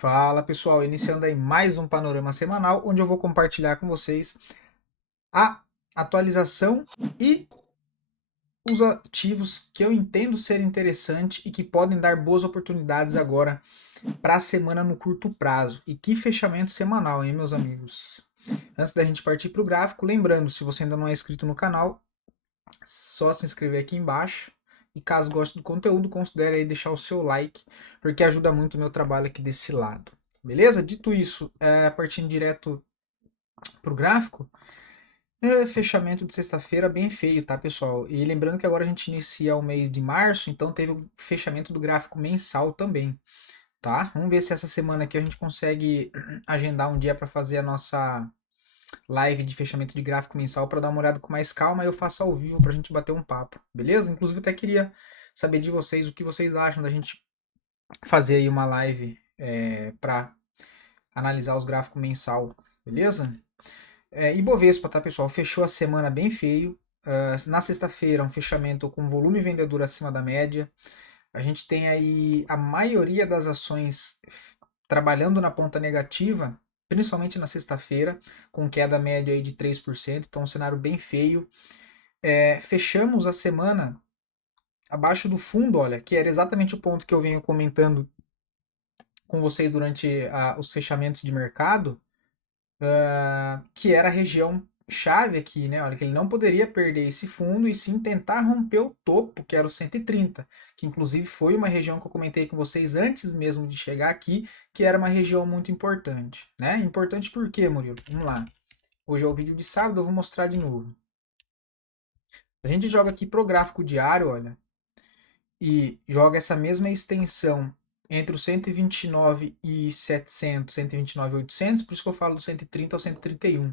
Fala pessoal, iniciando aí mais um panorama semanal, onde eu vou compartilhar com vocês a atualização e os ativos que eu entendo ser interessante e que podem dar boas oportunidades agora para a semana no curto prazo. E que fechamento semanal, hein, meus amigos? Antes da gente partir para o gráfico, lembrando, se você ainda não é inscrito no canal, só se inscrever aqui embaixo. E caso goste do conteúdo, considere aí deixar o seu like, porque ajuda muito o meu trabalho aqui desse lado. Beleza? Dito isso, partindo direto para o gráfico, fechamento de sexta-feira bem feio, tá, pessoal? E lembrando que agora a gente inicia o mês de março, então teve o fechamento do gráfico mensal também, tá? Vamos ver se essa semana aqui a gente consegue agendar um dia para fazer a nossa live de fechamento de gráfico mensal para dar uma olhada com mais calma e eu faço ao vivo para a gente bater um papo, beleza? Inclusive até queria saber de vocês o que vocês acham da gente fazer aí uma live para analisar os gráficos mensal, beleza? Ibovespa, tá, pessoal? Fechou a semana bem feio. Na sexta-feira, um fechamento com volume vendedor acima da média. A gente tem aí a maioria das ações trabalhando na ponta negativa, principalmente na sexta-feira, com queda média aí de 3%, então um cenário bem feio. Fechamos a semana abaixo do fundo, olha, que era exatamente o ponto que eu venho comentando com vocês durante os fechamentos de mercado, que era a região chave aqui, né? Olha, que ele não poderia perder esse fundo e sim tentar romper o topo, que era o 130, que inclusive foi uma região que eu comentei com vocês antes mesmo de chegar aqui, que era uma região muito importante, né? Importante por quê, Murilo? Vamos lá. Hoje é o vídeo de sábado, eu vou mostrar de novo. A gente joga aqui pro gráfico diário, olha, e joga essa mesma extensão entre o 129.700, 129.800, por isso que eu falo do 130 ao 131.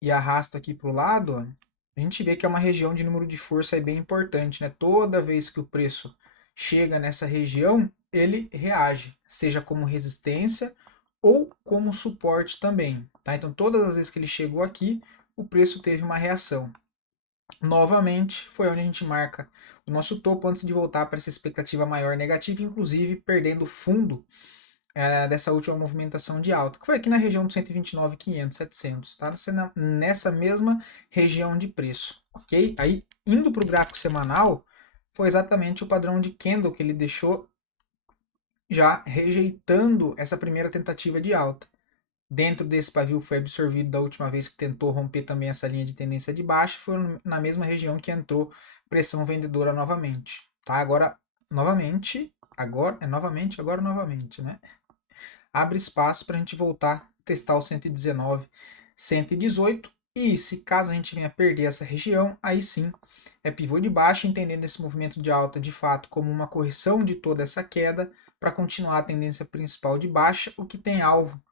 E arrasto aqui para o lado, ó, a gente vê que é uma região de número de força aí bem importante, né? Toda vez que o preço chega nessa região, ele reage, seja como resistência ou como suporte também, tá? Então, todas as vezes que ele chegou aqui, o preço teve uma reação. Novamente, foi onde a gente marca o nosso topo antes de voltar para essa expectativa maior negativa, inclusive perdendo fundo dessa última movimentação de alta, que foi aqui na região do 129.500, 700, tá? Nessa mesma região de preço, ok? Aí, indo para o gráfico semanal, foi exatamente o padrão de candle que ele deixou já rejeitando essa primeira tentativa de alta. Dentro desse pavio que foi absorvido da última vez que tentou romper também essa linha de tendência de baixa, foi na mesma região que entrou pressão vendedora novamente, tá? Agora novamente, né? Abre espaço para a gente voltar a testar o 119, 118 e se caso a gente venha perder essa região, aí sim é pivô de baixa, entendendo esse movimento de alta de fato como uma correção de toda essa queda para continuar a tendência principal de baixa, o que tem alvo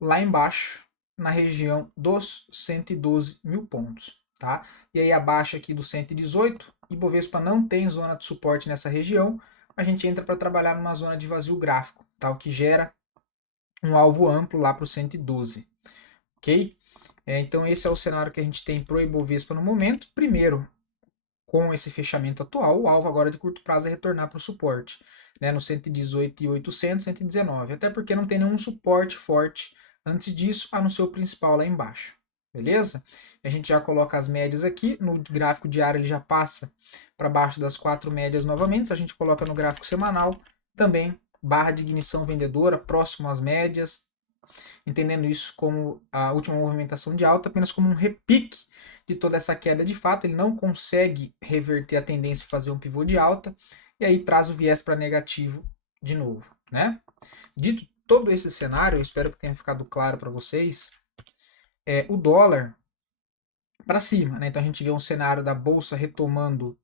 lá embaixo na região dos 112 mil pontos, tá? E aí abaixo aqui do 118, Ibovespa não tem zona de suporte nessa região, a gente entra para trabalhar numa zona de vazio gráfico, tá? O que gera um alvo amplo lá para o 112, ok? Então esse é o cenário que a gente tem para o Ibovespa no momento. Primeiro, com esse fechamento atual, o alvo agora de curto prazo é retornar para o suporte, né, no 118.800, 119, até porque não tem nenhum suporte forte antes disso, a não ser o principal lá embaixo. Beleza? A gente já coloca as médias aqui, no gráfico diário ele já passa para baixo das 4 médias novamente, se a gente coloca no gráfico semanal, também barra de ignição vendedora, próximo às médias, entendendo isso como a última movimentação de alta, apenas como um repique de toda essa queda de fato. Ele não consegue reverter a tendência e fazer um pivô de alta, e aí traz o viés para negativo de novo, né? Dito todo esse cenário, eu espero que tenha ficado claro para vocês, o dólar para cima, né? Então a gente vê um cenário da bolsa retomando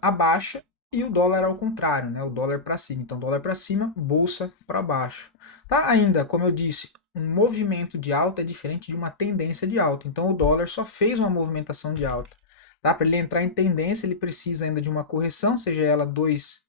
a baixa e o dólar ao contrário, né? O dólar para cima. Então dólar para cima, bolsa para baixo. Tá ainda, como eu disse, um movimento de alta é diferente de uma tendência de alta. Então o dólar só fez uma movimentação de alta. Tá? Para ele entrar em tendência, ele precisa ainda de uma correção, seja ela 2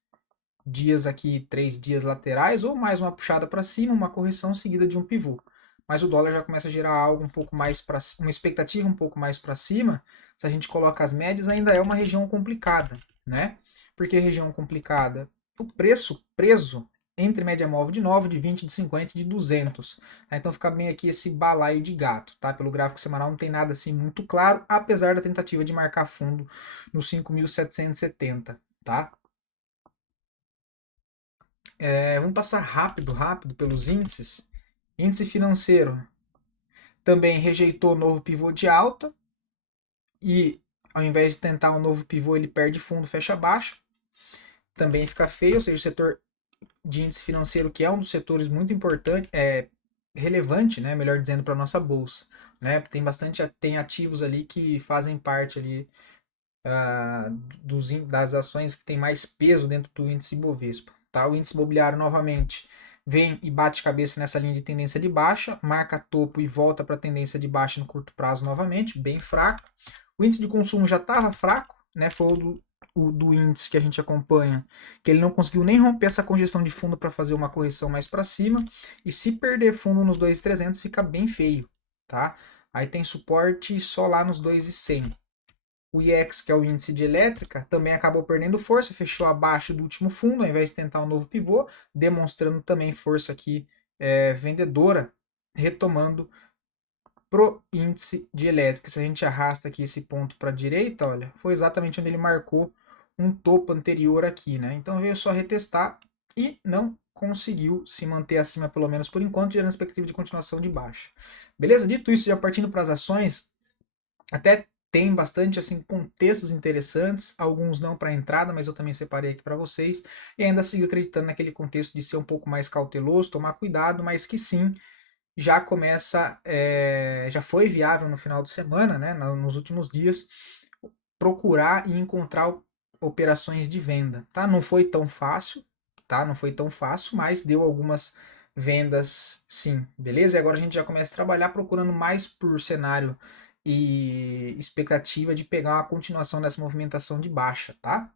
dias aqui, 3 dias laterais, ou mais uma puxada para cima, uma correção seguida de um pivô. Mas o dólar já começa a gerar algo um pouco mais para uma expectativa um pouco mais para cima. Se a gente coloca as médias, ainda é uma região complicada, né? Por que região complicada? O preço preso entre média móvel de 9, de 20, de 50 e de 200. Tá? Então fica bem aqui esse balaio de gato. Tá? Pelo gráfico semanal não tem nada assim muito claro, apesar da tentativa de marcar fundo no 5.770. Tá? Vamos passar rápido pelos índices. Índice financeiro também rejeitou o novo pivô de alta e ao invés de tentar um novo pivô ele perde fundo, fecha baixo. Também fica feio, ou seja, o setor de índice financeiro, que é um dos setores muito importante, relevante, né, melhor dizendo, para a nossa bolsa. Né? Tem ativos ali que fazem parte ali, das ações que tem mais peso dentro do índice Ibovespa. Tá? O índice imobiliário novamente vem e bate cabeça nessa linha de tendência de baixa, marca topo e volta para a tendência de baixa no curto prazo novamente, bem fraco. O índice de consumo já estava fraco, né? Foi o do índice que a gente acompanha, que ele não conseguiu nem romper essa congestão de fundo para fazer uma correção mais para cima, e se perder fundo nos 2.300 fica bem feio, tá? Aí tem suporte só lá nos 2.100. O IEX, que é o índice de elétrica, também acabou perdendo força, fechou abaixo do último fundo, ao invés de tentar um novo pivô, demonstrando também força aqui vendedora, retomando pro índice de elétrica. Se a gente arrasta aqui esse ponto para a direita, olha, foi exatamente onde ele marcou um topo anterior aqui, né? Então veio só retestar e não conseguiu se manter acima, pelo menos por enquanto, gerando expectativa de continuação de baixa. Beleza? Dito isso, já partindo para as ações, até tem bastante assim contextos interessantes, alguns não para entrada, mas eu também separei aqui para vocês, e ainda sigo acreditando naquele contexto de ser um pouco mais cauteloso, tomar cuidado, mas que sim, já começa, já foi viável no final de semana, né, nos últimos dias, procurar e encontrar operações de venda, tá? Não foi tão fácil, tá? Não foi tão fácil, mas deu algumas vendas sim, beleza? E agora a gente já começa a trabalhar procurando mais por cenário e expectativa de pegar uma continuação dessa movimentação de baixa, tá?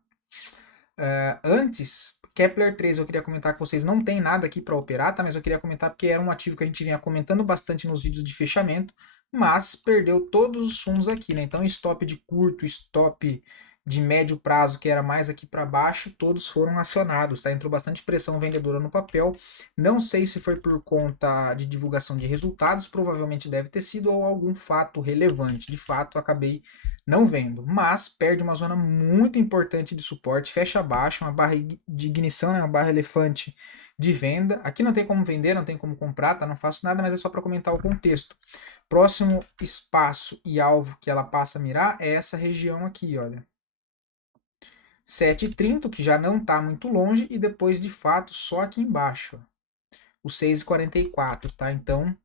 Antes, Kepler 3 eu queria comentar com vocês, não tem nada aqui para operar, tá? Mas eu queria comentar porque era um ativo que a gente vinha comentando bastante nos vídeos de fechamento, mas perdeu todos os fundos aqui, né? Então stop de curto, stop de médio prazo, que era mais aqui para baixo, todos foram acionados, tá? Entrou bastante pressão vendedora no papel. Não sei se foi por conta de divulgação de resultados, provavelmente deve ter sido, ou algum fato relevante. De fato, acabei não vendo, mas perde uma zona muito importante de suporte, fecha abaixo, uma barra de ignição, né, uma barra elefante de venda. Aqui não tem como vender, não tem como comprar, tá? Não faço nada, mas é só para comentar o contexto. Próximo espaço e alvo que ela passa a mirar é essa região aqui, olha. 7,30, que já não está muito longe, e depois de fato só aqui embaixo, ó, o 6,44, tá? Então,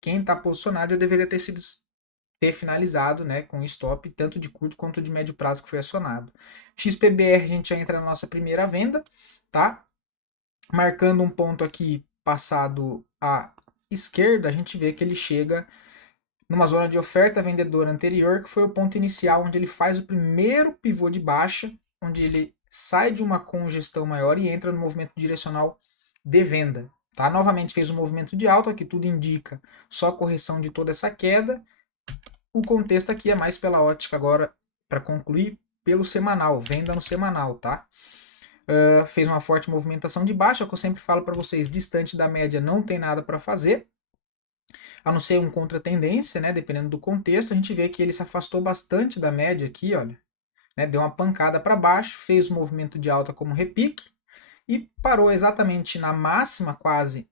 quem está posicionado já deveria ter finalizado, né, com stop tanto de curto quanto de médio prazo que foi acionado. XPBR a gente já entra na nossa primeira venda, tá? Marcando um ponto aqui passado à esquerda, a gente vê que ele chega numa zona de oferta vendedora anterior, que foi o ponto inicial onde ele faz o primeiro pivô de baixa, onde ele sai de uma congestão maior e entra no movimento direcional de venda. Tá? Novamente fez um movimento de alta, que tudo indica só correção de toda essa queda. O contexto aqui é mais pela ótica agora, para concluir, pelo semanal, venda no semanal, tá? Fez uma forte movimentação de baixa, que eu sempre falo para vocês, distante da média não tem nada para fazer, a não ser um contra-tendência, né? Dependendo do contexto, a gente vê que ele se afastou bastante da média aqui, olha, né? Deu uma pancada para baixo, fez um movimento de alta como repique e parou exatamente na máxima quase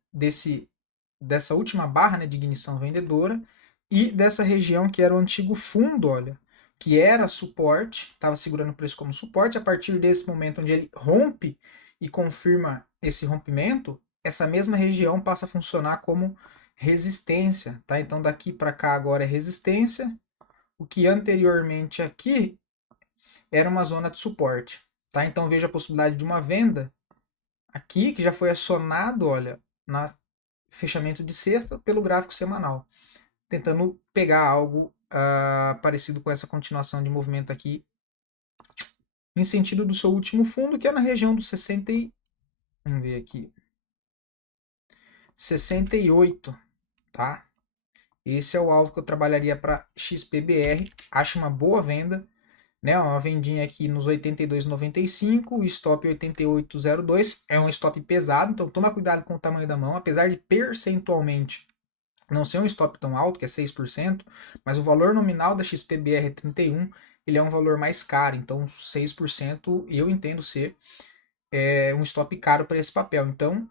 dessa última barra, né, de ignição vendedora e dessa região que era o antigo fundo, olha, que era suporte, estava segurando o preço como suporte. A partir desse momento onde ele rompe e confirma esse rompimento, essa mesma região passa a funcionar como resistência, tá? Então daqui para cá agora é resistência, o que anteriormente aqui era uma zona de suporte, tá? Então veja a possibilidade de uma venda aqui que já foi acionado, olha, na fechamento de sexta pelo gráfico semanal, tentando pegar algo parecido com essa continuação de movimento aqui, em sentido do seu último fundo, que é na região dos 60 vamos ver aqui, 68, tá? Esse é o alvo que eu trabalharia para XPBR, acho uma boa venda, né? Uma vendinha aqui nos 82,95, o stop 88,02, é um stop pesado, então toma cuidado com o tamanho da mão, apesar de percentualmente não ser um stop tão alto, que é 6%, mas o valor nominal da XPBR é 31, ele é um valor mais caro, então 6% eu entendo ser um stop caro para esse papel. Então,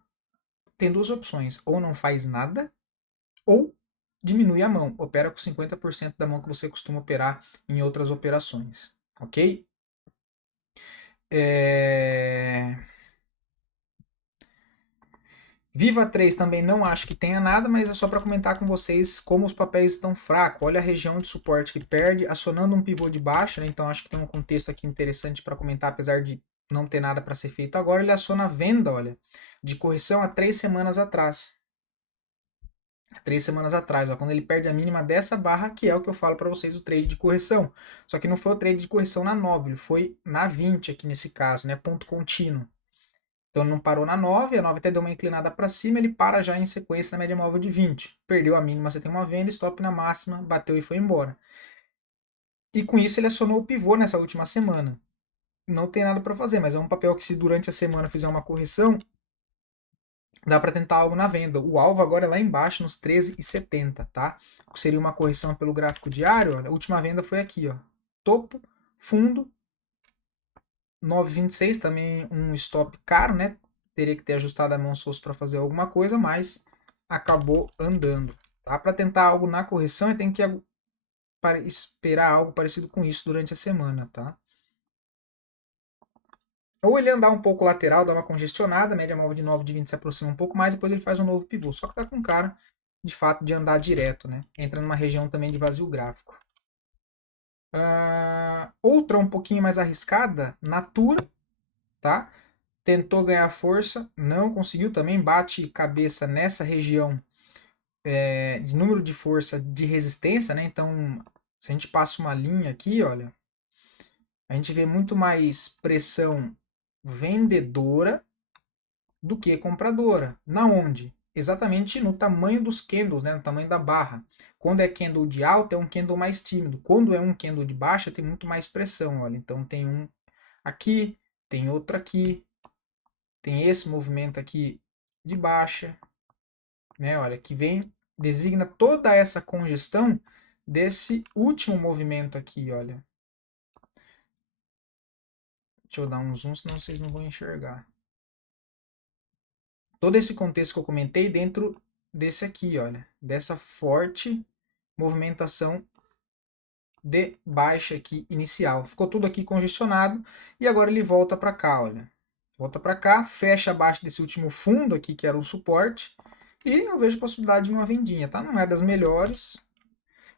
tem duas opções, ou não faz nada, ou diminui a mão, opera com 50% da mão que você costuma operar em outras operações, ok? É... Viva 3 também não acho que tenha nada, mas é só para comentar com vocês como os papéis estão fracos. Olha a região de suporte que perde, acionando um pivô de baixa, né? Então acho que tem um contexto aqui interessante para comentar, apesar de não ter nada para ser feito agora. Ele aciona a venda, olha, de correção há 3 semanas atrás. 3 semanas atrás, ó, quando ele perde a mínima dessa barra, que é o que eu falo para vocês, o trade de correção. Só que não foi o trade de correção na 9, ele foi na 20 aqui nesse caso, né? Ponto contínuo. Então ele não parou na 9, a 9 até deu uma inclinada para cima, ele para já em sequência na média móvel de 20. Perdeu a mínima, você tem uma venda, stop na máxima, bateu e foi embora. E com isso ele acionou o pivô nessa última semana. Não tem nada para fazer, mas é um papel que se durante a semana fizer uma correção, dá para tentar algo na venda. O alvo agora é lá embaixo, nos 13,70, tá? Seria uma correção pelo gráfico diário. A última venda foi aqui, ó. Topo, fundo, 9,26, também um stop caro, né? Teria que ter ajustado a mão se fosse para fazer alguma coisa, mas acabou andando. Tá? Para tentar algo na correção, tem que esperar algo parecido com isso durante a semana, tá? Ou ele andar um pouco lateral, dar uma congestionada, a média móvel de 9 de 20 se aproxima um pouco mais, depois ele faz um novo pivô. Só que tá com cara, de fato, de andar direto, né? Entra numa região também de vazio gráfico. Outra um pouquinho mais arriscada, Natura, tá? Tentou ganhar força, não conseguiu também, bate cabeça nessa região de número de força de resistência, né? Então, se a gente passa uma linha aqui, olha, a gente vê muito mais pressão vendedora do que compradora. Na onde? Exatamente no tamanho dos candles, né? No tamanho da barra. Quando é candle de alta, é um candle mais tímido. Quando é um candle de baixa, tem muito mais pressão, olha. Então tem um aqui, tem outro aqui, tem esse movimento aqui de baixa, né? Olha, que vem, designa toda essa congestão desse último movimento aqui, olha. Deixa eu dar um zoom, senão vocês não vão enxergar. Todo esse contexto que eu comentei dentro desse aqui, olha, dessa forte movimentação de baixa aqui inicial. Ficou tudo aqui congestionado e agora ele volta para cá, olha. Volta para cá, fecha abaixo desse último fundo aqui que era o suporte e eu vejo possibilidade de uma vendinha, tá? Não é das melhores,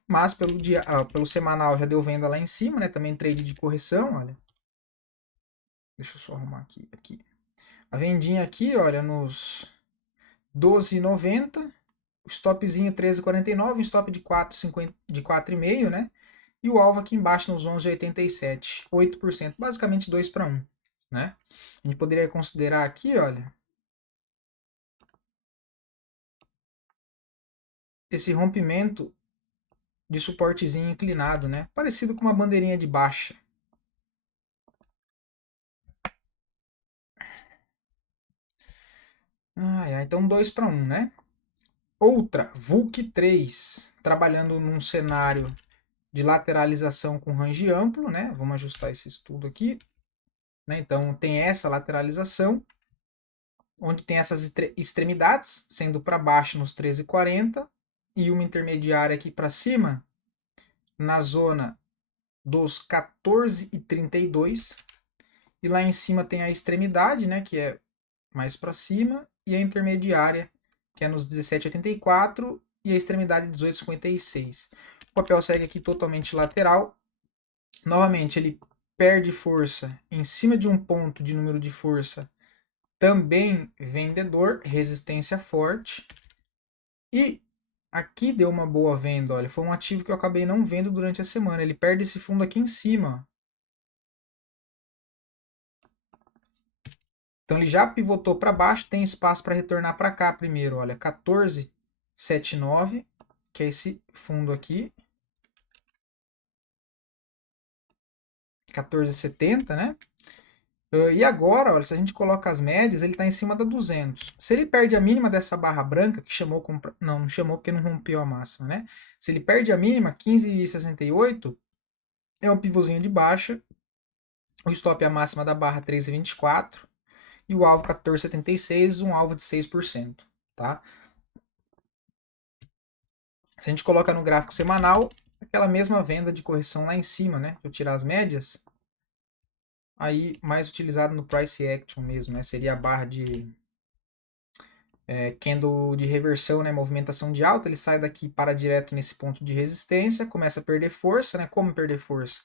mas pelo dia, pelo semanal já deu venda lá em cima, né? Também trade de correção, olha. Deixa eu só arrumar aqui. A vendinha aqui, olha, nos 12,90, stopzinho 13,49, um stop de 4,50, de 4,5, né? E o alvo aqui embaixo nos 11,87, 8%, basicamente 2 para 1, né? A gente poderia considerar aqui, olha, esse rompimento de suportezinho inclinado, né? Parecido com uma bandeirinha de baixa. Então 2 para 1, né? Outra, VUC 3, trabalhando num cenário de lateralização com range amplo, né? Vamos ajustar esse estudo aqui. Né? Então tem essa lateralização, onde tem essas extremidades, sendo para baixo nos 13,40 e uma intermediária aqui para cima, na zona dos 14,32. E lá em cima tem a extremidade, né, que é mais para cima, e a intermediária, que é nos 17,84 e a extremidade 18,56. O papel segue aqui totalmente lateral. Novamente, ele perde força em cima de um ponto de número de força também vendedor, resistência forte. E aqui deu uma boa venda, olha, foi um ativo que eu acabei não vendo durante a semana. Ele perde esse fundo aqui em cima. Então ele já pivotou para baixo, tem espaço para retornar para cá primeiro, olha, 14,79, que é esse fundo aqui. 14,70, né? E agora, olha, se a gente coloca as médias, ele está em cima da 200. Se ele perde a mínima dessa barra branca, que chamou como... Não, não chamou porque não rompeu a máxima, né? Se ele perde a mínima, 15,68, é um pivôzinho de baixa. O stop é a máxima da barra 13,24 e o alvo 14,76, um alvo de 6%, tá? Se a gente coloca no gráfico semanal, aquela mesma venda de correção lá em cima, né? Se eu tirar as médias, aí mais utilizado no price action mesmo, né? Seria a barra de candle de reversão, né? Movimentação de alta, ele sai daqui para direto nesse ponto de resistência, começa a perder força, né? Como perder força?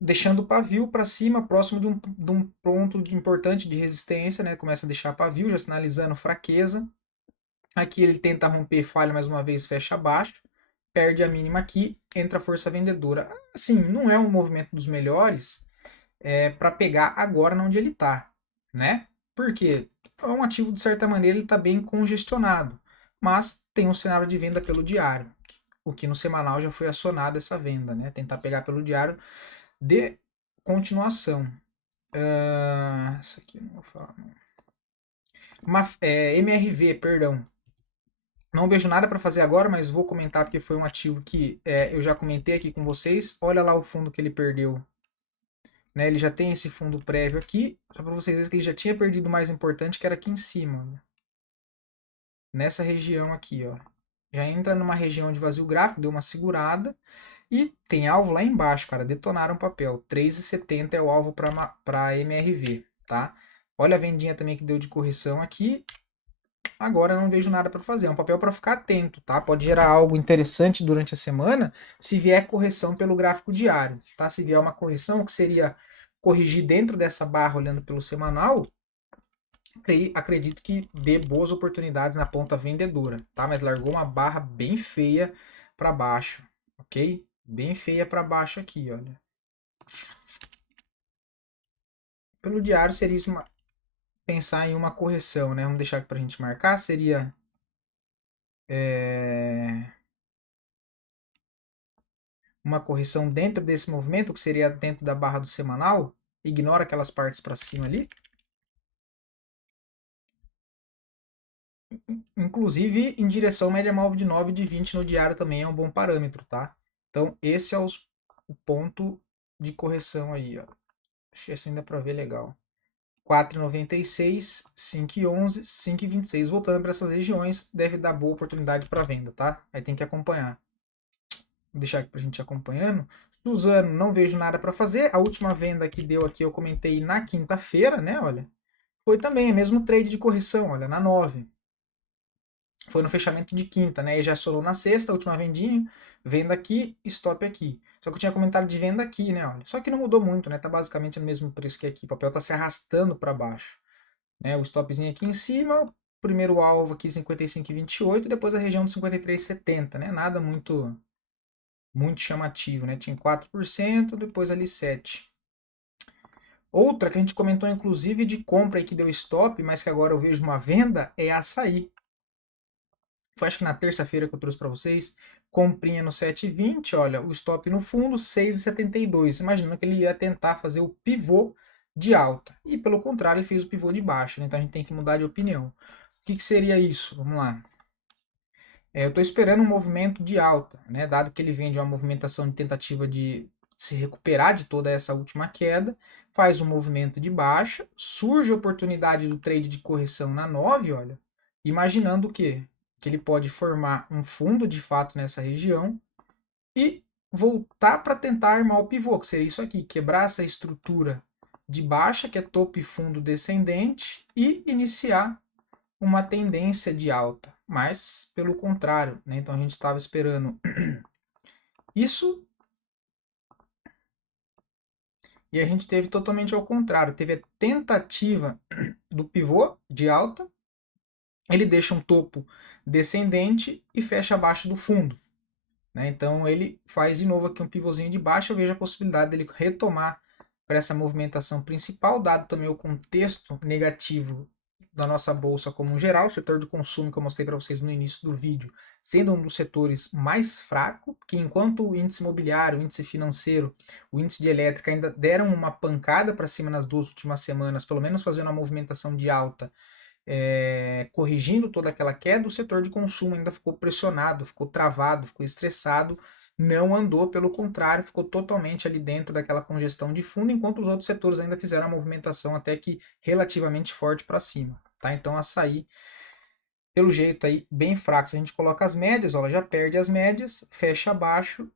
Deixando o pavio para cima, próximo de um ponto importante de resistência, né? Começa a deixar pavio, já sinalizando fraqueza. Aqui ele tenta romper, falha mais uma vez, fecha abaixo, perde a mínima aqui, entra a força vendedora. Assim, não é um movimento dos melhores para pegar agora onde ele está, né? Porque é um ativo, de certa maneira, ele está bem congestionado, mas tem um cenário de venda pelo diário, o que no semanal já foi acionado essa venda, né? Tentar pegar pelo diário de continuação. Isso aqui não vou falar, não. MRV, perdão. Não vejo nada para fazer agora, mas vou comentar porque foi um ativo que eu já comentei aqui com vocês. Olha lá o fundo que ele perdeu. Né? Ele já tem esse fundo prévio aqui, só para vocês verem que ele já tinha perdido o mais importante, que era aqui em cima. Né? Nessa região aqui, ó. Já entra numa região de vazio gráfico, deu uma segurada. E tem alvo lá embaixo, cara. Detonaram o papel. 3,70 é o alvo para MRV, tá? Olha a vendinha também que deu de correção aqui. Agora eu não vejo nada para fazer. É um papel para ficar atento, tá? Pode gerar algo interessante durante a semana se vier correção pelo gráfico diário, tá? Se vier uma correção, que seria corrigir dentro dessa barra olhando pelo semanal, acredito que dê boas oportunidades na ponta vendedora, tá? Mas largou uma barra bem feia para baixo, ok? Bem feia para baixo aqui, olha. Pelo diário seria isso pensar em uma correção, né? Vamos deixar aqui para a gente marcar. Seria uma correção dentro desse movimento, que seria dentro da barra do semanal. Ignora aquelas partes para cima ali. Inclusive em direção média móvel de 9 de 20 no diário também é um bom parâmetro, tá? Então esse é o ponto de correção aí, ó. Acho que assim dá para ver legal. 4,96, 5,11, 5,26. Voltando para essas regiões, deve dar boa oportunidade para venda, tá? Aí tem que acompanhar. Vou deixar aqui para a gente acompanhando. Suzano, não vejo nada para fazer. A última venda que deu aqui eu comentei na quinta-feira, né? Olha, foi também o mesmo trade de correção, olha, na 9. Foi no fechamento de quinta, né? E já solou na sexta, a última vendinha, venda aqui, stop aqui. Só que eu tinha comentado de venda aqui, né? Olha. Só que não mudou muito, né? Tá basicamente no mesmo preço que aqui. O papel tá se arrastando para baixo. Né? O stopzinho aqui em cima, o primeiro alvo aqui 55,28, depois a região de 53,70, né? Nada muito chamativo, né? Tinha 4%, depois ali 7%. Outra que a gente comentou inclusive de compra e que deu stop, mas que agora eu vejo uma venda, é Açaí. Foi acho que na terça-feira que eu trouxe para vocês. Comprinha no 7,20, olha, o stop no fundo 6,72. Imaginando que ele ia tentar fazer o pivô de alta. E pelo contrário, ele fez o pivô de baixa, né? Então a gente tem que mudar de opinião. O que seria isso? Vamos lá. Eu estou esperando um movimento de alta, né? Dado que ele vem de uma movimentação de tentativa de se recuperar de toda essa última queda, faz um movimento de baixa, surge a oportunidade do trade de correção na 9, olha, imaginando o quê? Que ele pode formar um fundo de fato nessa região e voltar para tentar armar o pivô, que seria isso aqui, quebrar essa estrutura de baixa, que é topo e fundo descendente, e iniciar uma tendência de alta, mas pelo contrário, né? Então a gente estava esperando isso e a gente teve totalmente ao contrário, teve a tentativa do pivô de alta, ele deixa um topo descendente e fecha abaixo do fundo, né? Então ele faz de novo aqui um pivôzinho de baixo, eu vejo a possibilidade dele retomar para essa movimentação principal, dado também o contexto negativo da nossa bolsa como um geral, o setor de consumo que eu mostrei para vocês no início do vídeo, sendo um dos setores mais fraco, que enquanto o índice imobiliário, o índice financeiro, o índice de elétrica ainda deram uma pancada para cima nas 2 últimas semanas, pelo menos fazendo uma movimentação de alta, corrigindo toda aquela queda, o setor de consumo ainda ficou pressionado, ficou travado, ficou estressado, não andou, pelo contrário, ficou totalmente ali dentro daquela congestão de fundo, enquanto os outros setores ainda fizeram a movimentação até que relativamente forte para cima. Tá? Então açaí, pelo jeito aí, bem fraco. Se a gente coloca as médias, ó, ela já perde as médias, fecha abaixo.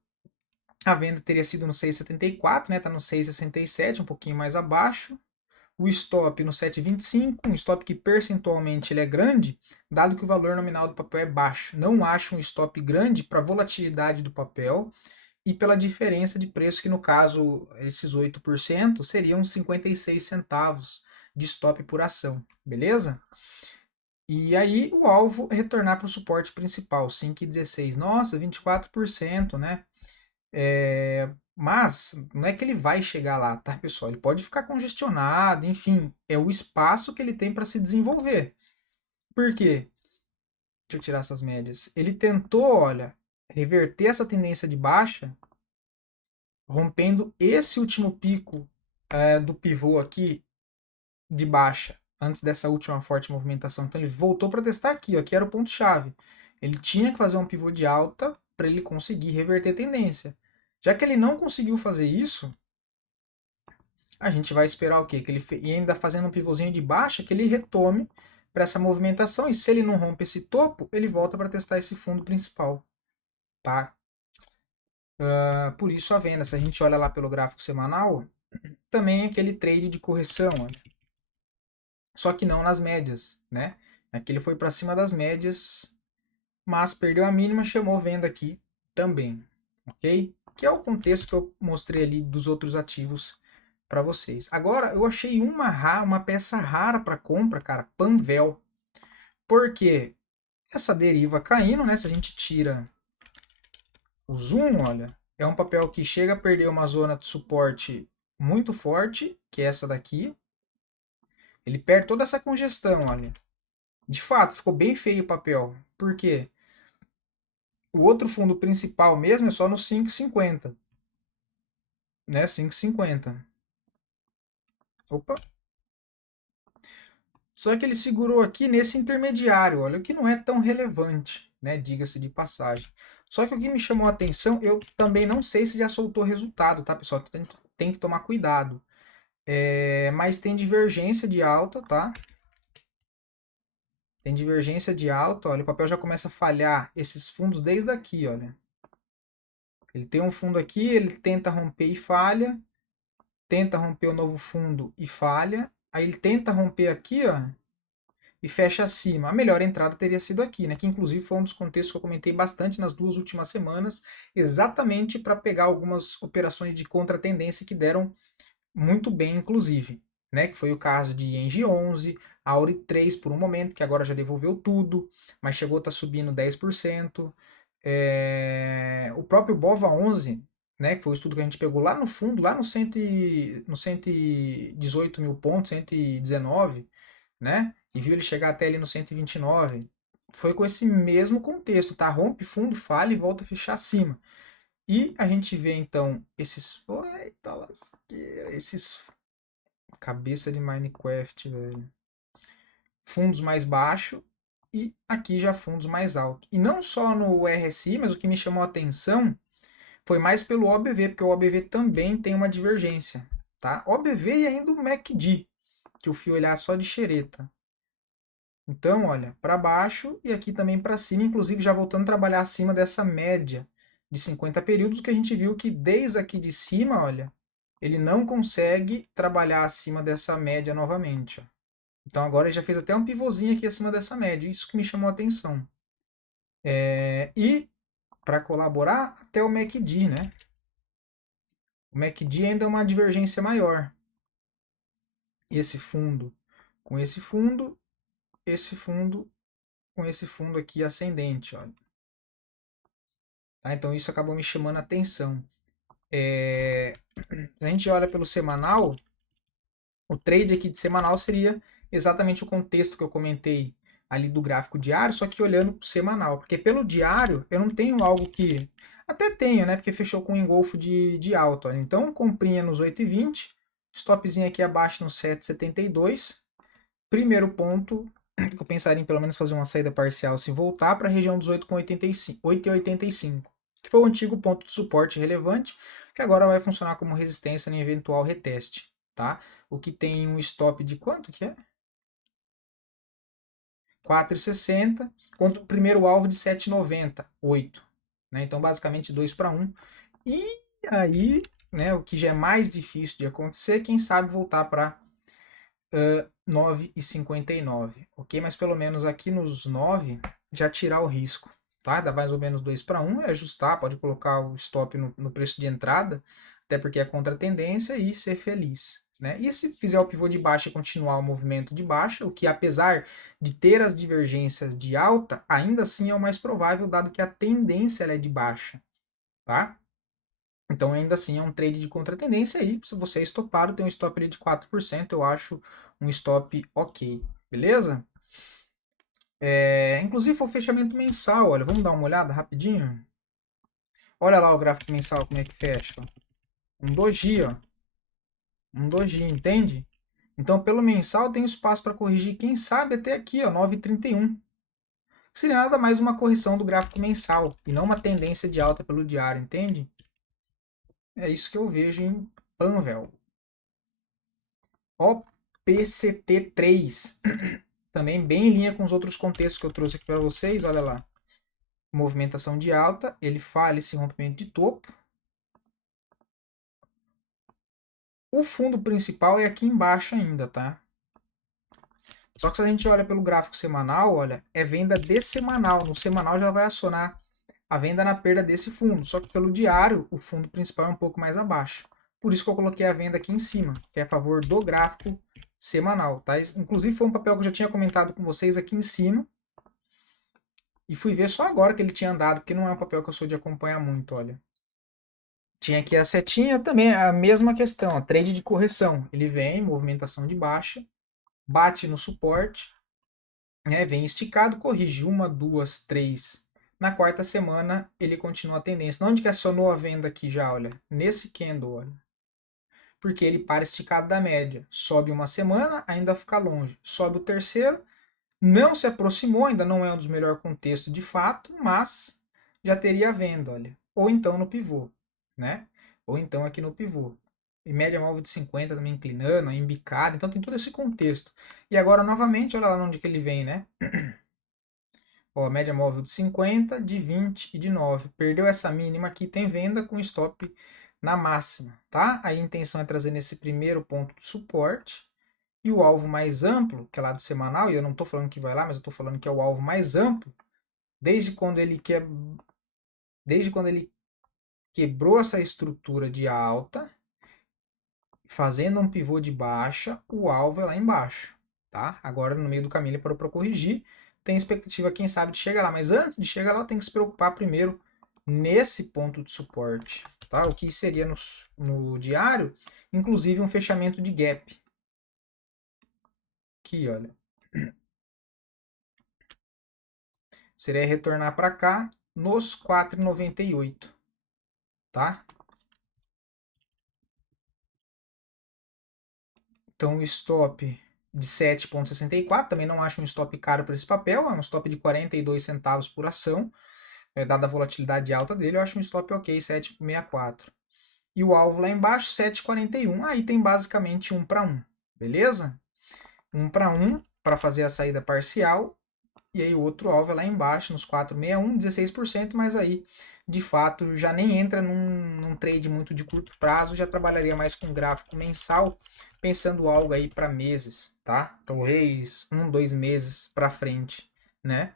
A venda teria sido no 6,74, né? Tá no 6,67, um pouquinho mais abaixo. O stop no 7,25, um stop que percentualmente ele é grande, dado que o valor nominal do papel é baixo. Não acho um stop grande para a volatilidade do papel e pela diferença de preço, que no caso, esses 8% seriam 56 centavos de stop por ação, beleza? E aí o alvo é retornar para o suporte principal, 5,16. Nossa, 24%, né? Mas não é que ele vai chegar lá, tá, pessoal? Ele pode ficar congestionado, enfim, é o espaço que ele tem para se desenvolver. Por quê? Deixa eu tirar essas médias. Ele tentou, olha, reverter essa tendência de baixa, rompendo esse último pico do pivô aqui de baixa, antes dessa última forte movimentação. Então ele voltou para testar aqui, ó, que era o ponto-chave. Ele tinha que fazer um pivô de alta para ele conseguir reverter a tendência. Já que ele não conseguiu fazer isso, a gente vai esperar o quê? Que ele e ainda fazendo um pivôzinho de baixa, que ele retome para essa movimentação, e se ele não rompe esse topo, ele volta para testar esse fundo principal, tá? Por isso a venda, se a gente olha lá pelo gráfico semanal, também é aquele trade de correção, olha. Só que não nas médias, né? Aqui ele foi para cima das médias, mas perdeu a mínima, chamou venda aqui também, ok? Que é o contexto que eu mostrei ali dos outros ativos para vocês. Agora eu achei uma peça rara para compra, cara, Panvel. Por quê? Essa deriva caindo, né? Se a gente tira o zoom, olha, é um papel que chega a perder uma zona de suporte muito forte, que é essa daqui. Ele perde toda essa congestão, olha. De fato, ficou bem feio o papel. Por quê? O outro fundo principal mesmo é só no 5,50. Né? 5,50. Opa. Só que ele segurou aqui nesse intermediário, olha, o que não é tão relevante, né? Diga-se de passagem. Só que o que me chamou a atenção, eu também não sei se já soltou resultado, tá, pessoal? Tem que tomar cuidado. Mas tem divergência de alta, tá? Tem divergência de alta, olha, o papel já começa a falhar esses fundos desde aqui, olha. Ele tem um fundo aqui, ele tenta romper e falha, tenta romper o novo fundo e falha, aí ele tenta romper aqui, ó, e fecha acima. A melhor entrada teria sido aqui, né? Que inclusive foi um dos contextos que eu comentei bastante nas 2 últimas semanas, exatamente para pegar algumas operações de contratendência que deram muito bem, inclusive, né? Que foi o caso de Engie 11, Auri 3 por um momento, que agora já devolveu tudo, mas chegou a estar subindo 10%. O próprio Bova 11, né, que foi o estudo que a gente pegou lá no fundo, lá no 118 mil pontos, 119, né? E viu ele chegar até ali no 129. Foi com esse mesmo contexto, tá? Rompe fundo, falha e volta a fechar acima. E a gente vê então esses. Eita lasqueira! Esses. Cabeça de Minecraft, velho. Fundos mais baixos e aqui já fundos mais altos. E não só no RSI, mas o que me chamou a atenção foi mais pelo OBV, porque o OBV também tem uma divergência, tá? OBV e ainda o MACD, que eu fui olhar só de xereta. Então, olha, para baixo e aqui também para cima, inclusive já voltando a trabalhar acima dessa média de 50 períodos, que a gente viu que desde aqui de cima, olha, ele não consegue trabalhar acima dessa média novamente. Ó. Então agora ele já fez até um pivôzinho aqui acima dessa média, isso que me chamou a atenção. E para colaborar, até o MACD, né? O MACD ainda é uma divergência maior. Esse fundo com esse fundo com esse fundo aqui ascendente, olha. Tá? Então isso acabou me chamando a atenção. Se a gente olha pelo semanal, o trade aqui de semanal seria exatamente o contexto que eu comentei ali do gráfico diário, só que olhando para o semanal. Porque pelo diário eu não tenho algo que... Até tenho, né? Porque fechou com um engolfo de alta. Olha. Então, comprinha nos 8,20, stopzinho aqui abaixo no 7,72. Primeiro ponto, que eu pensaria em pelo menos fazer uma saída parcial se voltar para a região dos 8,85, que foi o antigo ponto de suporte relevante, que agora vai funcionar como resistência em eventual reteste, tá? O que tem um stop de quanto que é? 4,60, contra o primeiro alvo de 7,90, 8. Né? Então, basicamente 2 para 1. E aí, né, o que já é mais difícil de acontecer, quem sabe voltar para 9,59, ok? Mas pelo menos aqui nos 9 já tirar o risco, tá? Dá mais ou menos 2 para 1, é ajustar, pode colocar o stop no preço de entrada, até porque é contra a tendência, e ser feliz. Né? E se fizer o pivô de baixa e continuar o movimento de baixa, o que apesar de ter as divergências de alta, ainda assim é o mais provável, dado que a tendência é de baixa. Tá? Então, ainda assim, é um trade de contratendência aí. Se você é estopado, tem um stop ali de 4%, eu acho um stop ok. Beleza? Inclusive, foi o fechamento mensal. Olha, vamos dar uma olhada rapidinho? Olha lá o gráfico mensal, como é que fecha. Um doji, ó. Um doji, entende? Então, pelo mensal, tem espaço para corrigir, quem sabe, até aqui, ó, 9,31. Seria nada mais uma correção do gráfico mensal, e não uma tendência de alta pelo diário, entende? É isso que eu vejo em Panvel. OPCT3, também bem em linha com os outros contextos que eu trouxe aqui para vocês, olha lá. Movimentação de alta, ele falha esse rompimento de topo. O fundo principal é aqui embaixo ainda, tá? Só que se a gente olha pelo gráfico semanal, olha, é venda de semanal. No semanal já vai acionar a venda na perda desse fundo. Só que pelo diário, o fundo principal é um pouco mais abaixo. Por isso que eu coloquei a venda aqui em cima, que é a favor do gráfico semanal, tá? Inclusive foi um papel que eu já tinha comentado com vocês aqui em cima. E fui ver só agora que ele tinha andado, porque não é um papel que eu sou de acompanhar muito, olha. Tinha aqui a setinha também, a mesma questão, a trade de correção. Ele vem, movimentação de baixa, bate no suporte, né, vem esticado, corrige uma, duas, três. Na quarta semana, ele continua a tendência. Onde que acionou a venda aqui já, olha? Nesse candle, olha. Porque ele para esticado da média. Sobe uma semana, ainda fica longe. Sobe o terceiro, não se aproximou, ainda não é um dos melhores contextos de fato, mas já teria a venda, olha. Ou então no pivô, né? Ou então aqui no pivô. E média móvel de 50 também inclinando, embicada, então tem todo esse contexto. E agora novamente, olha lá onde que ele vem, né? Ó, média móvel de 50, de 20 e de 9. Perdeu essa mínima aqui, tem venda com stop na máxima, tá? Aí a intenção é trazer nesse primeiro ponto de suporte. E o alvo mais amplo, que é lá do semanal, e eu não estou falando que vai lá, mas eu estou falando que é o alvo mais amplo, desde quando ele, desde quando ele quebrou essa estrutura de alta, fazendo um pivô de baixa, o alvo é lá embaixo. Tá? Agora no meio do caminho ele parou para corrigir, tem expectativa, quem sabe, de chegar lá, mas antes de chegar lá tem que se preocupar primeiro nesse ponto de suporte. Tá? O que seria no diário, inclusive um fechamento de gap. Aqui, olha. Seria retornar para cá nos 4,98, tá? Então o stop de 7,64, também não acho um stop caro para esse papel, é um stop de 42 centavos por ação, dada a volatilidade alta dele, eu acho um stop ok, 7,64. E o alvo lá embaixo, 7,41, aí tem basicamente 1 para 1, beleza? 1 para 1 para fazer a saída parcial. E aí o outro alvo é lá embaixo, nos 461, 16%, mas aí, de fato, já nem entra num trade muito de curto prazo, já trabalharia mais com gráfico mensal, pensando algo aí para meses, tá? Talvez 1, 2 meses para frente, né?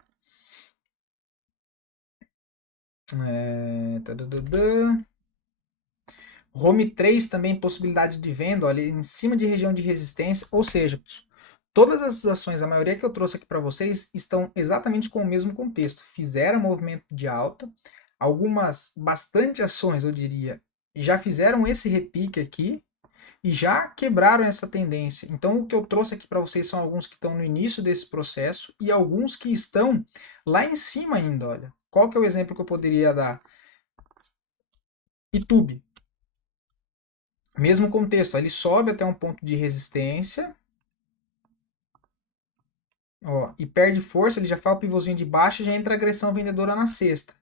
Home 3 também possibilidade de venda, olha, em cima de região de resistência, ou seja, todas essas ações, a maioria que eu trouxe aqui para vocês, estão exatamente com o mesmo contexto. Fizeram movimento de alta, algumas, bastante ações, eu diria, já fizeram esse repique aqui, e já quebraram essa tendência. Então, o que eu trouxe aqui para vocês são alguns que estão no início desse processo e alguns que estão lá em cima ainda, olha. Qual que é o exemplo que eu poderia dar? YouTube. Mesmo contexto, ele sobe até um ponto de resistência, ó, e perde força, ele já faz o pivôzinho de baixo e já entra a agressão vendedora na sexta.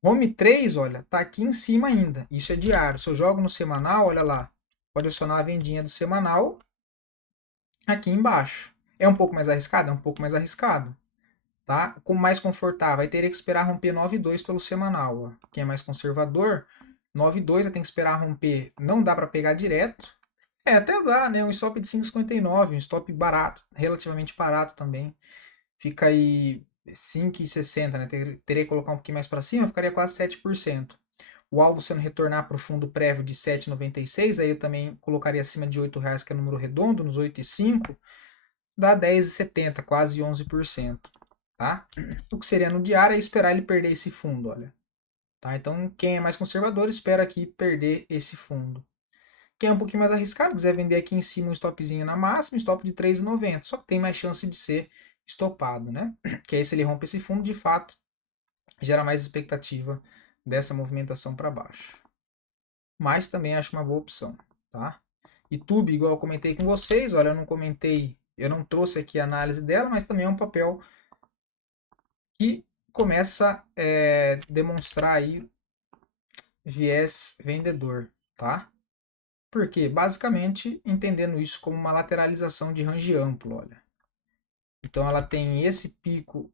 Home 3, olha, tá aqui em cima ainda. Isso é diário. Se eu jogo no semanal, olha lá, pode acionar a vendinha do semanal aqui embaixo. É um pouco mais arriscado? É um pouco mais arriscado. Tá? Como mais confortável, aí teria que esperar romper 9,2 pelo semanal. Ó. Quem é mais conservador, 9,2 tem que esperar romper. Não dá para pegar direto. É, até dá, né? Um stop de 5,59, um stop barato, relativamente barato também. Fica aí 5,60, né? Teria que colocar um pouquinho mais para cima, ficaria quase 7%. O alvo sendo retornar para o fundo prévio de 7,96, aí eu também colocaria acima de R$8, que é número redondo, nos 8,5, dá 10,70, quase 11%. Tá? O que seria no diário é esperar ele perder esse fundo, olha. Tá? Então, quem é mais conservador espera aqui perder esse fundo. Quem é um pouquinho mais arriscado, quiser vender aqui em cima um stopzinho na máxima, stop de 3,90, só que tem mais chance de ser estopado, né? Que aí se ele rompe esse fundo, de fato, gera mais expectativa dessa movimentação para baixo. Mas também acho uma boa opção, tá? YouTube, igual eu comentei com vocês, olha, eu não comentei, eu não trouxe aqui a análise dela, mas também é um papel que começa a demonstrar aí viés vendedor, tá? Porque basicamente entendendo isso como uma lateralização de range amplo, olha. Então ela tem esse pico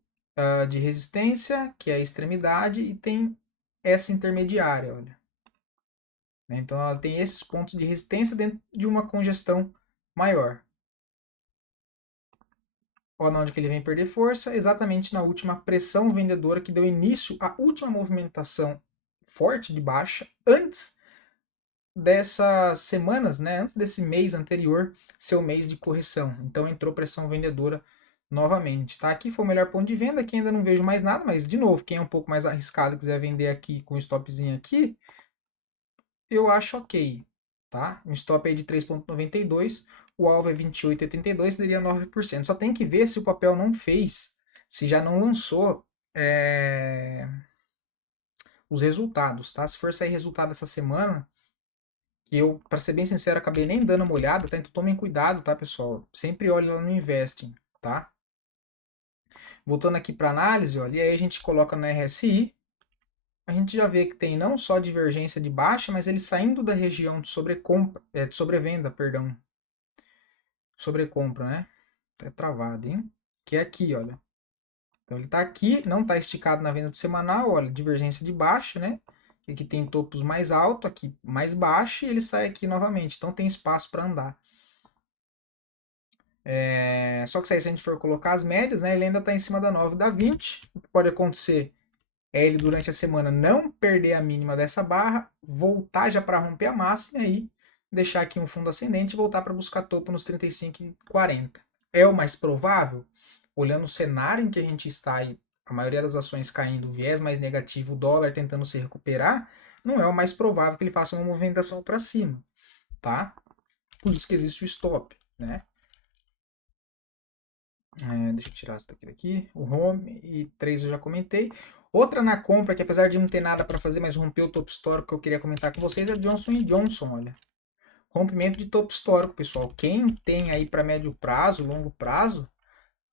de resistência, que é a extremidade, e tem essa intermediária, olha. Então ela tem esses pontos de resistência dentro de uma congestão maior. Olha onde que ele vem perder força, exatamente na última pressão vendedora que deu início à última movimentação forte de baixa, antes dessas semanas, né, antes desse mês anterior ser o mês de correção. Então entrou pressão vendedora novamente, tá? Aqui foi o melhor ponto de venda, aqui ainda não vejo mais nada, mas de novo, quem é um pouco mais arriscado quiser vender aqui com um stopzinho aqui, eu acho ok, tá? Um stop aí de 3,92, o alvo é 28,82, seria 9%. Só tem que ver se o papel não fez, se já não lançou os resultados, tá? Se for sair resultado essa semana, que eu, para ser bem sincero, acabei nem dando uma olhada, tá? Então tomem cuidado, tá, pessoal? Sempre olhe lá no Investing, tá? Voltando aqui para análise, olha, e aí a gente coloca no RSI, a gente já vê que tem não só divergência de baixa, mas ele saindo da região de sobrecompra, de sobrevenda, perdão, sobrecompra, né? Tá travado, hein? Que é aqui, olha. Então ele está aqui, não está esticado na venda do semanal, olha, divergência de baixa, né? Aqui tem topos mais alto, aqui mais baixo, e ele sai aqui novamente. Então tem espaço para andar. Só que se a gente for colocar as médias, né, ele ainda está em cima da 9 e da 20. O que pode acontecer é ele durante a semana não perder a mínima dessa barra, voltar já para romper a máxima e aí deixar aqui um fundo ascendente e voltar para buscar topo nos 35 e 40. É o mais provável? Olhando o cenário em que a gente está aí, a maioria das ações caindo, viés mais negativo, o dólar tentando se recuperar, não é o mais provável que ele faça uma movimentação para cima, tá? Por isso que existe o stop, né? Deixa eu tirar isso daqui. O home e 3 eu já comentei. Outra na compra, que apesar de não ter nada para fazer, mas rompeu o topo histórico que eu queria comentar com vocês, é Johnson Johnson, olha. Rompimento de topo histórico, pessoal. Quem tem aí para médio prazo, longo prazo,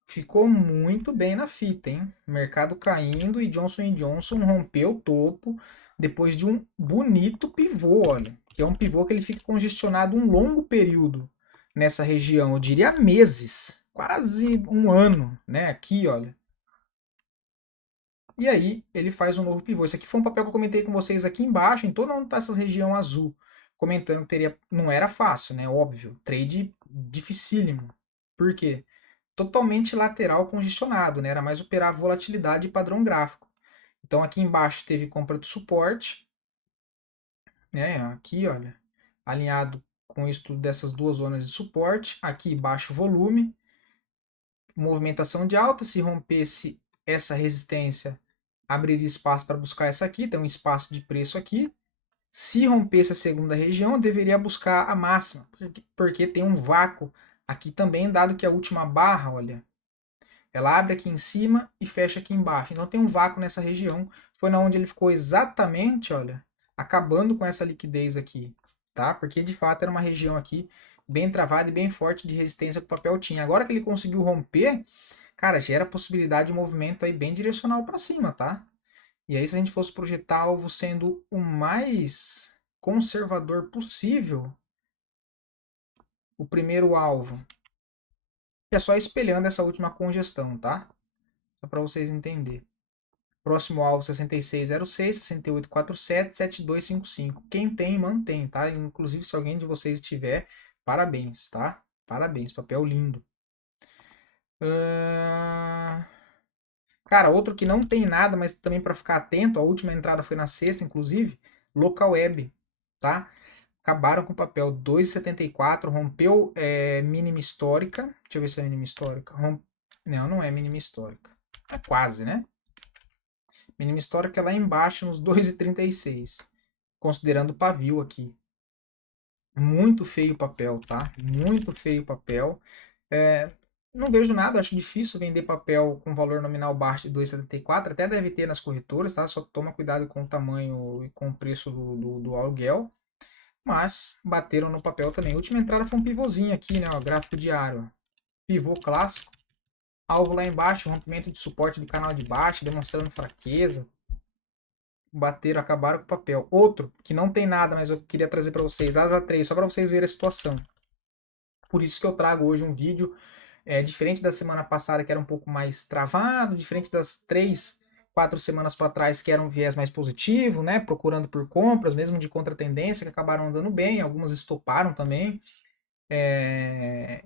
ficou muito bem na fita, hein? Mercado caindo e Johnson Johnson rompeu o topo depois de um bonito pivô, olha. Que é um pivô que ele fica congestionado um longo período nessa região, eu diria meses, quase um ano, né? Aqui, olha. E aí ele faz um novo pivô. Esse aqui foi um papel que eu comentei com vocês aqui embaixo, em toda essa região azul, comentando que teria, não era fácil, né? Óbvio, trade dificílimo. Por quê? Totalmente lateral congestionado, né? Era mais operar volatilidade e padrão gráfico. Então aqui embaixo teve compra de suporte, né? Aqui, olha, alinhado com o estudo dessas duas zonas de suporte. Aqui baixo volume, movimentação de alta. Se rompesse essa resistência, abriria espaço para buscar essa aqui. Tem um espaço de preço aqui. Se rompesse a segunda região, eu deveria buscar a máxima, porque tem um vácuo aqui também, dado que a última barra, olha, ela abre aqui em cima e fecha aqui embaixo. Então tem um vácuo nessa região. Foi na onde ele ficou exatamente, olha, acabando com essa liquidez aqui, tá? Porque de fato era uma região aqui bem travada e bem forte de resistência que o papel tinha. Agora que ele conseguiu romper, cara, gera possibilidade de movimento aí bem direcional para cima, tá? E aí se a gente fosse projetar alvo sendo o mais conservador possível, o primeiro alvo é só espelhando essa última congestão, tá? Só para vocês entenderem. Próximo alvo 6606, 6847, 7255. Quem tem, mantém, tá? Inclusive, se alguém de vocês tiver, parabéns, tá? Parabéns, papel lindo. Cara, outro que não tem nada, mas também para ficar atento, a última entrada foi na sexta, inclusive, Local Web, tá? Acabaram com o papel 2,74, rompeu mínima histórica. Deixa eu ver se é mínima histórica. Não, não é mínima histórica. É quase, né? Mínima histórica é lá embaixo, nos 2,36. Considerando o pavio aqui. Muito feio o papel, tá? Muito feio o papel. Não vejo nada, acho difícil vender papel com valor nominal baixo de 2,74. Até deve ter nas corretoras, tá? Só toma cuidado com o tamanho e com o preço do aluguel. Mas bateram no papel também. A última entrada foi um pivôzinho aqui, né? Ó, gráfico diário. Pivô clássico. Alvo lá embaixo, rompimento de suporte do canal de baixo, demonstrando fraqueza. Bateram, acabaram com o papel. Outro, que não tem nada, mas eu queria trazer para vocês, Asa 3, só para vocês verem a situação. Por isso que eu trago hoje um vídeo diferente da semana passada, que era um pouco mais travado, diferente das 3, 4 semanas para trás, que era um viés mais positivo, né? Procurando por compras, mesmo de contratendência, que acabaram andando bem, algumas estoparam também.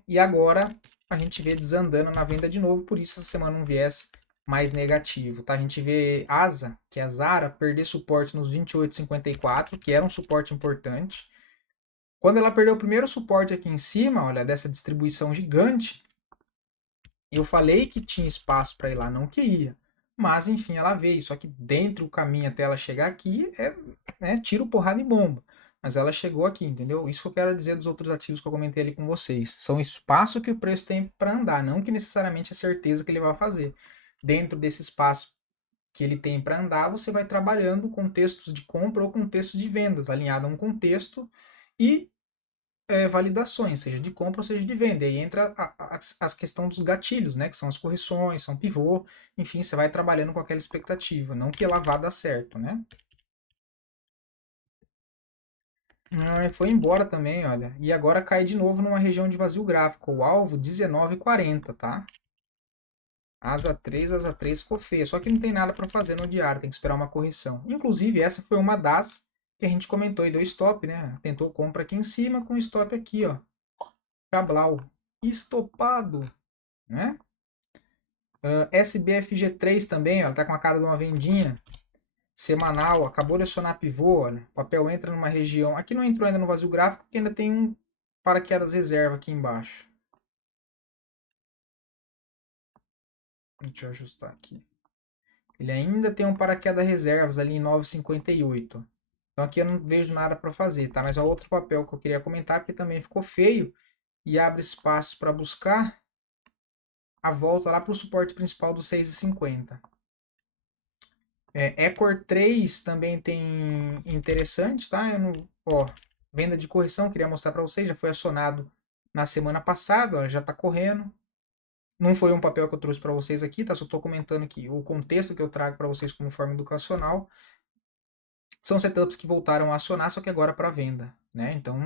E agora a gente vê desandando na venda de novo, por isso essa semana um viés mais negativo, tá? A gente vê Asa, que é a Zara, perder suporte nos 28,54, que era um suporte importante. Quando ela perdeu o primeiro suporte aqui em cima, olha, dessa distribuição gigante, eu falei que tinha espaço para ir lá, não que ia. Mas enfim, ela veio. Só que dentro do caminho até ela chegar aqui tiro, porrada e bomba. Mas ela chegou aqui, entendeu? Isso que eu quero dizer dos outros ativos que eu comentei ali com vocês. São espaço que o preço tem para andar, não que necessariamente é certeza que ele vai fazer. Dentro desse espaço que ele tem para andar, você vai trabalhando com textos de compra ou com textos de vendas, alinhado a um contexto e validações, seja de compra ou seja de venda. E aí entra a questão dos gatilhos, né? Que são as correções, são pivô, enfim, você vai trabalhando com aquela expectativa, não que ela vá dar certo, né? Foi embora também, olha. E agora cai de novo numa região de vazio gráfico. O alvo 19,40, tá? Asa 3 ficou feia. Só que não tem nada para fazer no diário, tem que esperar uma correção. Inclusive, essa foi uma das que a gente comentou e deu stop, né? Tentou compra aqui em cima com stop aqui, ó. Cablau. Estopado, né? SBFG3 também, ela tá com a cara de uma vendinha semanal, acabou de acionar pivô, olha, o papel entra numa região, aqui não entrou ainda no vazio gráfico, porque ainda tem um paraquedas reserva aqui embaixo. Deixa eu ajustar aqui. Ele ainda tem um paraquedas reservas ali em 9,58. Então aqui eu não vejo nada para fazer, tá? Mas é outro papel que eu queria comentar, porque também ficou feio e abre espaço para buscar a volta lá para o suporte principal do 6,50. Ecor 3 também tem interessante, tá? Venda de correção, queria mostrar para vocês, já foi acionado na semana passada, ó, já está correndo. Não foi um papel que eu trouxe para vocês aqui, tá? Só estou comentando aqui o contexto que eu trago para vocês como forma educacional. São setups que voltaram a acionar, só que agora para venda, né? Então,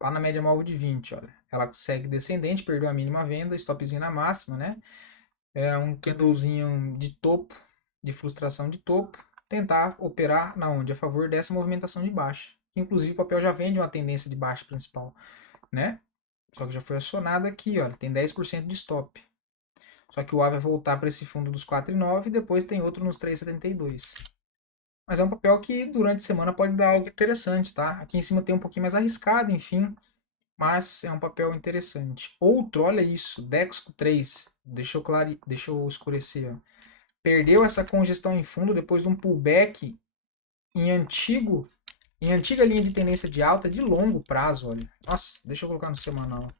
lá na média móvel de 20, olha, ela segue descendente, perdeu a mínima venda, stopzinho na máxima, né? É um candlezinho de topo, de frustração de topo, tentar operar na onde? A favor dessa movimentação de baixa. Inclusive o papel já vem de uma tendência de baixa principal, né? Só que já foi acionado aqui, olha, tem 10% de stop. Só que o A vai voltar para esse fundo dos 4,9 e depois tem outro nos 3,72. Mas é um papel que durante a semana pode dar algo interessante, tá? Aqui em cima tem um pouquinho mais arriscado, enfim, mas é um papel interessante. Outro, olha isso, Dexco 3, deixa eu escurecer, ó. Perdeu essa congestão em fundo depois de um pullback em antiga linha de tendência de alta de longo prazo, olha. Nossa, deixa eu colocar no semanal.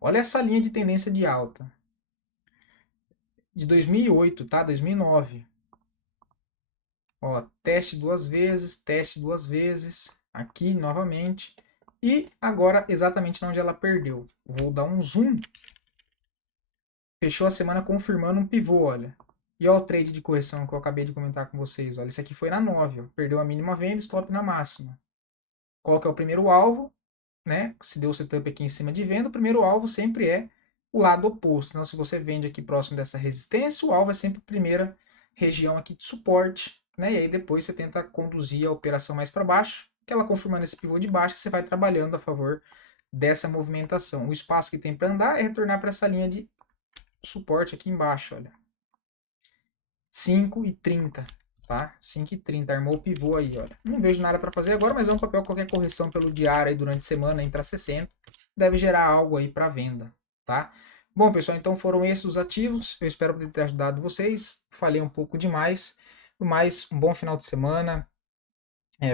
Olha essa linha de tendência de alta. De 2008, tá? 2009. Ó, teste duas vezes, aqui novamente. E agora exatamente onde ela perdeu. Vou dar um zoom. Fechou a semana confirmando um pivô, olha. E ó o trade de correção que eu acabei de comentar com vocês. Olha, isso aqui foi na 9, ó. Perdeu a mínima venda, stop na máxima. Qual que é o primeiro alvo? Né? Se deu o setup aqui em cima de venda, o primeiro alvo sempre é o lado oposto. Então, se você vende aqui próximo dessa resistência, o alvo é sempre a primeira região aqui de suporte, né? E aí depois você tenta conduzir a operação mais para baixo, que ela confirmando esse pivô de baixo, você vai trabalhando a favor dessa movimentação. O espaço que tem para andar é retornar para essa linha de suporte aqui embaixo, olha. 5,30, tá? 5,30, armou o pivô aí, olha. Não vejo nada para fazer agora, mas é um papel, qualquer correção pelo diário aí durante a semana, entra 60, deve gerar algo aí para venda, tá? Bom, pessoal, então foram esses os ativos. Eu espero poder ter ajudado vocês. Falei um pouco demais, mas um bom final de semana,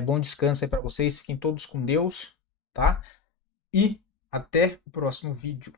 bom descanso aí para vocês. Fiquem todos com Deus, tá? E até o próximo vídeo.